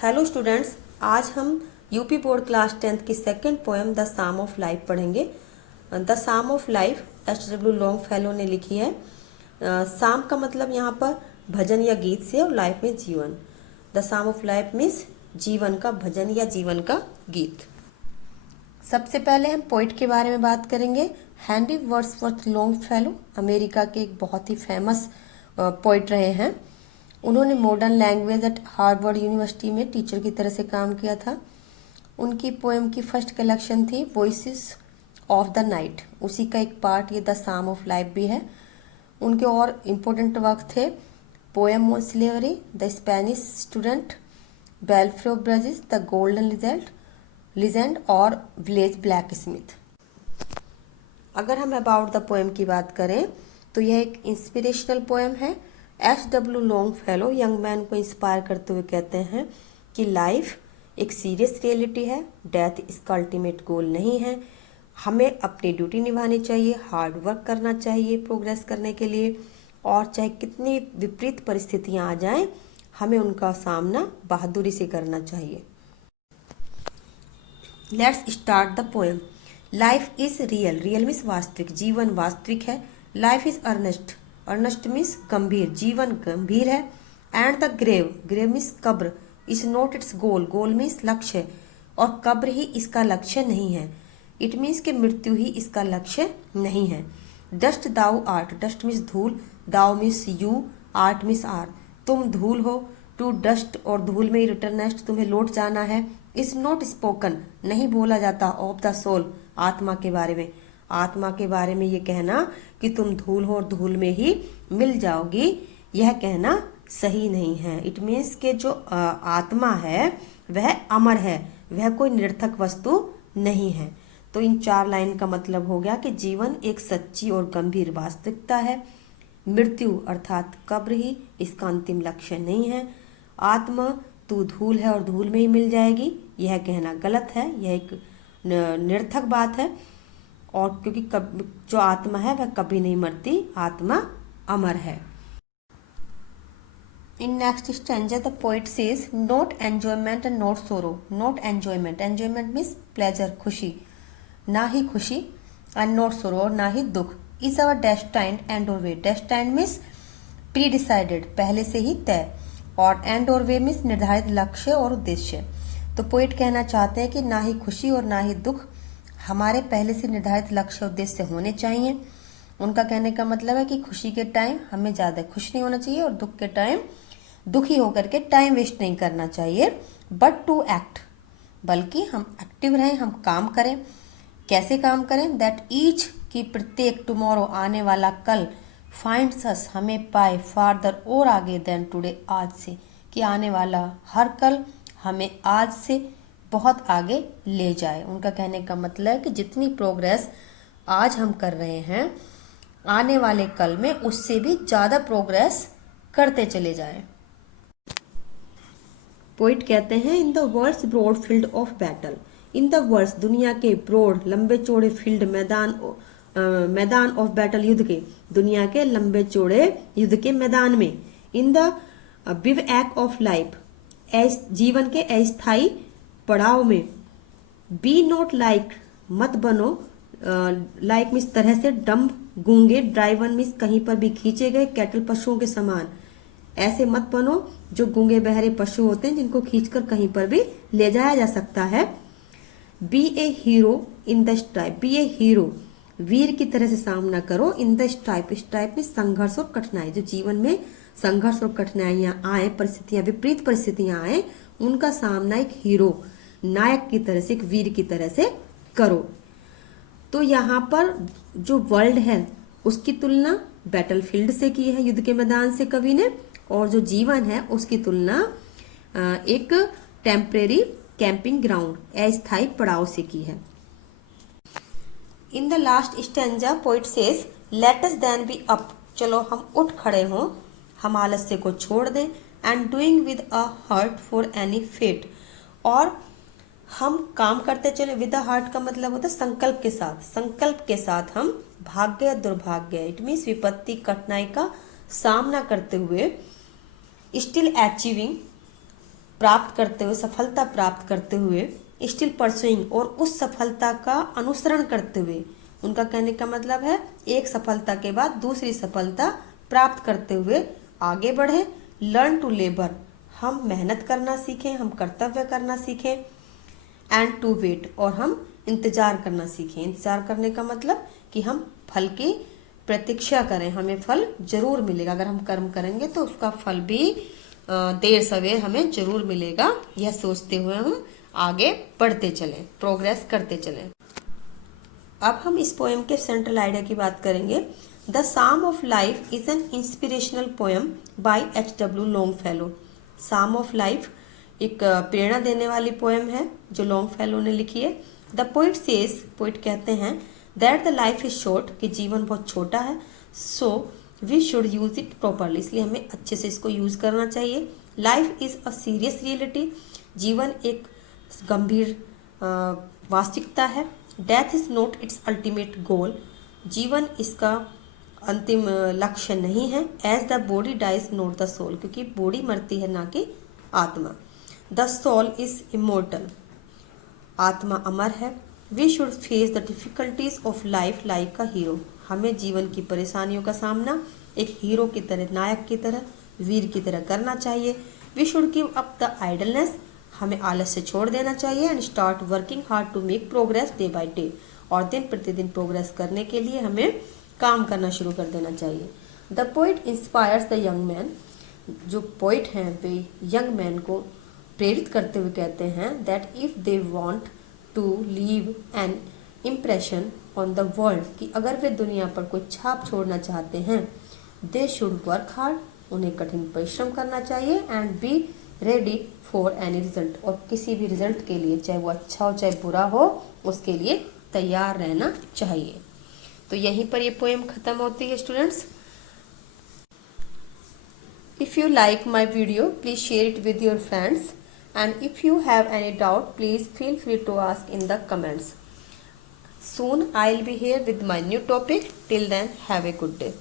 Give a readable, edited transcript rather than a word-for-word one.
Hello students, आज हम UP board class 10th की second poem the psalm of life पढ़ेंगे। The psalm of life H.W. Longfellow ने लिखी है। साम का मतलब यहाँ पर भजन या गीत से और लाइफ में जीवन। The psalm of life means जीवन का भजन या जीवन का गीत। सबसे पहले हम पोइट के बारे में बात करेंगे। हेनरी वर्ड्सवर्थ लॉन्गफेलो अमेरिका के एक बहुत ही फेमस पोइट रहे हैं। उन्होंने modern language eight Harvard university में टीचर की तरह से काम किया था। उनकी पोएम की फर्स्ट कलेक्शन थी वॉइसेस ऑफ द नाइट, उसी का एक पार्ट ये द साम ऑफ लाइफ भी है। उनके और इम्पोर्टेंट वर्क थे poem on slavery, the Spanish student, belfry Bruges, the golden legend और विलेज ब्लैक स्मिथ। अगर हम अबाउट द पोएम की बात करें तो यह एक इंस्पिरेशनल पोएम है। H.W. लॉन्गफेलो यंग मैन को इंस्पायर करते हुए कहते हैं कि लाइफ एक सीरियस रियलिटी है, डेथ इसका अल्टीमेट गोल नहीं है। हमें अपनी ड्यूटी निभानी चाहिए, हार्ड वर्क करना चाहिए प्रोग्रेस करने के लिए, और चाहे कितनी विपरीत परिस्थितियां आ जाएं, हमें उनका सामना बहादुरी से करना चाहिए। Let's start the poem. Life is real, real means वास्तविक, जीवन वास्तविक है। Life is earnest, earnest means गंभीर, जीवन गंभीर है। And the grave, grave means कब्र, is not its goal, goal means लक्ष्य, और कब्र ही इसका लक्ष्य नहीं है। इट मीन्स कि मृत्यु ही इसका लक्ष्य नहीं है। Dust thou art, dust means धूल, thou means you, art means art, तुम धूल हो। टू डस्ट, और धूल में रिटर्नेस्ट, तुम्हें लौट जाना है। इज नॉट स्पोकन, नहीं बोला जाता। ऑफ द सोल, आत्मा के बारे में, आत्मा के बारे में ये कहना कि तुम धूल हो और धूल में ही मिल जाओगी, यह कहना सही नहीं है। इट मीन्स के जो आत्मा है वह अमर है, वह कोई निरर्थक वस्तु नहीं है। तो इन 4 लाइन का मतलब हो गया कि जीवन एक सच्ची और गंभीर वास्तविकता है। मृत्यु अर्थात कब्र ही इसका अंतिम लक्ष्य नहीं है। आत्मा तू धूल है और धूल में ही मिल जाएगी, यह कहना गलत है, यह एक निरर्थक बात है। और क्योंकि जो आत्मा है वह कभी नहीं मरती, आत्मा अमर है। In next stanza the poet says not enjoyment and not sorrow. Not enjoyment, enjoyment means pleasure, खुशी, ना ही खुशी, एंड नॉट सोरो, और ना ही दुख। इज अवर डेस्टाइंड एंड और वे, डेस्टाइंड मीन्स प्री डिसाइडेड, पहले से ही तय, और एंड और वे मीन्स निर्धारित लक्ष्य और उद्देश्य। तो पोइट कहना चाहते हैं कि ना ही खुशी और ना ही दुख हमारे पहले से निर्धारित लक्ष्य उद्देश्य होने चाहिए। उनका कहने का मतलब है कि खुशी के टाइम हमें ज्यादा खुश नहीं होना चाहिए और दुख के टाइम दुखी होकर के टाइम वेस्ट नहीं करना चाहिए। बट टू एक्ट, बल्कि हम एक्टिव रहें, हम काम करें। कैसे काम करें? दैट ईच, की प्रत्येक, टुमारो आने वाला कल, फाइंड्स अस हमें पाए, फार्दर और आगे, देन टुडे आज से, कि आने वाला हर कल हमें आज से बहुत आगे ले जाए। उनका कहने का मतलब है कि जितनी प्रोग्रेस आज हम कर रहे हैं, आने वाले कल में उससे भी ज्यादा प्रोग्रेस करते चले जाएं। पोइट कहते हैं in the world's broad field of battle, in the world's दुनिया के ब्रॉड लंबे चौड़े फील्ड मैदान ऑफ बैटल युद्ध के, दुनिया के लंबे चौड़े युद्ध के मैदान में। इन द बिवएक ऑफ लाइफ, जीवन के अस्थायी पड़ाव में। बी नॉट लाइक, मत बनो, लाइक मीन्स तरह से, डम्ब गूंगे, ड्राइवन मीन्स कहीं पर भी खींचे गए, कैटल पशुओं के समान, ऐसे मत बनो जो गूंगे बहरे पशु होते हैं जिनको खींचकर कहीं पर भी ले जाया जा सकता है। Be a hero in the strife, be a hero, वीर की तरह से सामना करो। इन द स्ट्राइप, स्ट्राइप में संघर्ष और कठिनाई, जो जीवन में संघर्ष और कठिनाइयां आए, परिस्थितियां, विपरीत परिस्थितियां आए, उनका सामना एक हीरो, नायक की तरह से, एक वीर की तरह से करो। तो यहाँ पर जो वर्ल्ड है उसकी तुलना बैटलफील्ड से की है, युद्ध के मैदान से कवि ने, और जो जीवन है उसकी तुलना एक टेम्परेरी कैंपिंग ग्राउंड, अस्थायी पड़ाव से की है। In the last stanza poet says let us then be up, चलो हम उठ खड़े हों, हम आलस्य को छोड़ दें। And doing with a heart for any fate, और हम काम करते चले। विद अ हार्ट का मतलब होता है संकल्प के साथ, संकल्प के साथ हम भाग्य दुर्भाग्य, इट मीन्स विपत्ति कठिनाई का सामना करते हुए, स्टिल अचीविंग प्राप्त करते हुए, सफलता प्राप्त करते हुए, स्टिल परसुइंग, और उस सफलता का अनुसरण करते हुए। उनका कहने का मतलब है एक सफलता के बाद दूसरी सफलता प्राप्त करते हुए आगे बढ़े। लर्न टू लेबर, हम मेहनत करना सीखें, हम कर्तव्य करना सीखें। एंड टू वेट, और हम इंतजार करना सीखें। इंतजार करने का मतलब कि हम फल की प्रतीक्षा करें, हमें फल जरूर मिलेगा। अगर हम कर्म करेंगे तो उसका फल भी देर सवेर हमें जरूर मिलेगा। यह सोचते हुए हम आगे बढ़ते चलें, प्रोग्रेस करते चलें। अब हम इस पोएम के सेंट्रल आइडिया की बात करेंगे। The psalm of life is an inspirational poem by H.W. Longfellow. Psalm of life एक प्रेरणा देने वाली पोएम है जो लॉन्गफेलो ने लिखी है। द पोइट सेज, पोइट कहते हैं, that the life is short, कि जीवन बहुत छोटा है, so we should use it properly, इसलिए हमें अच्छे से इसको यूज करना चाहिए। Life is a serious reality, जीवन एक गंभीर वास्तविकता है। Death is not its ultimate goal, जीवन इसका अंतिम लक्ष्य नहीं है। As the body dies not the soul, क्योंकि बॉडी मरती है ना कि आत्मा। द सोल इज इमोर्टल, आत्मा अमर है। We should face the difficulties of life like a hero, हमें जीवन की परेशानियों का सामना एक हीरो की तरह, नायक की तरह, वीर की तरह करना चाहिए। We should give up the idleness, हमें आलस्य छोड़ देना चाहिए। And start working hard to make progress day by day, और दिन प्रतिदिन प्रोग्रेस करने के लिए हमें काम करना शुरू कर देना चाहिए। The poet inspires the young man, जो पोइट हैं वे यंग मैन को प्रेरित करते हुए कहते हैं that if they want to leave an impression on the world, कि अगर वे दुनिया पर कोई छाप छोड़ना चाहते हैं, दे शुड वर्क हार्ड, उन्हें कठिन परिश्रम करना चाहिए। And be ready for any result, और किसी भी रिजल्ट के लिए, चाहे वो अच्छा हो चाहे बुरा हो, उसके लिए तैयार रहना चाहिए। तो यहीं पर ये पोएम खत्म होती है students. If you like my video please share it with your friends, and if you have any doubt, please feel free to ask in the comments. Soon I'll be here with my new topic. Till then, have a good day.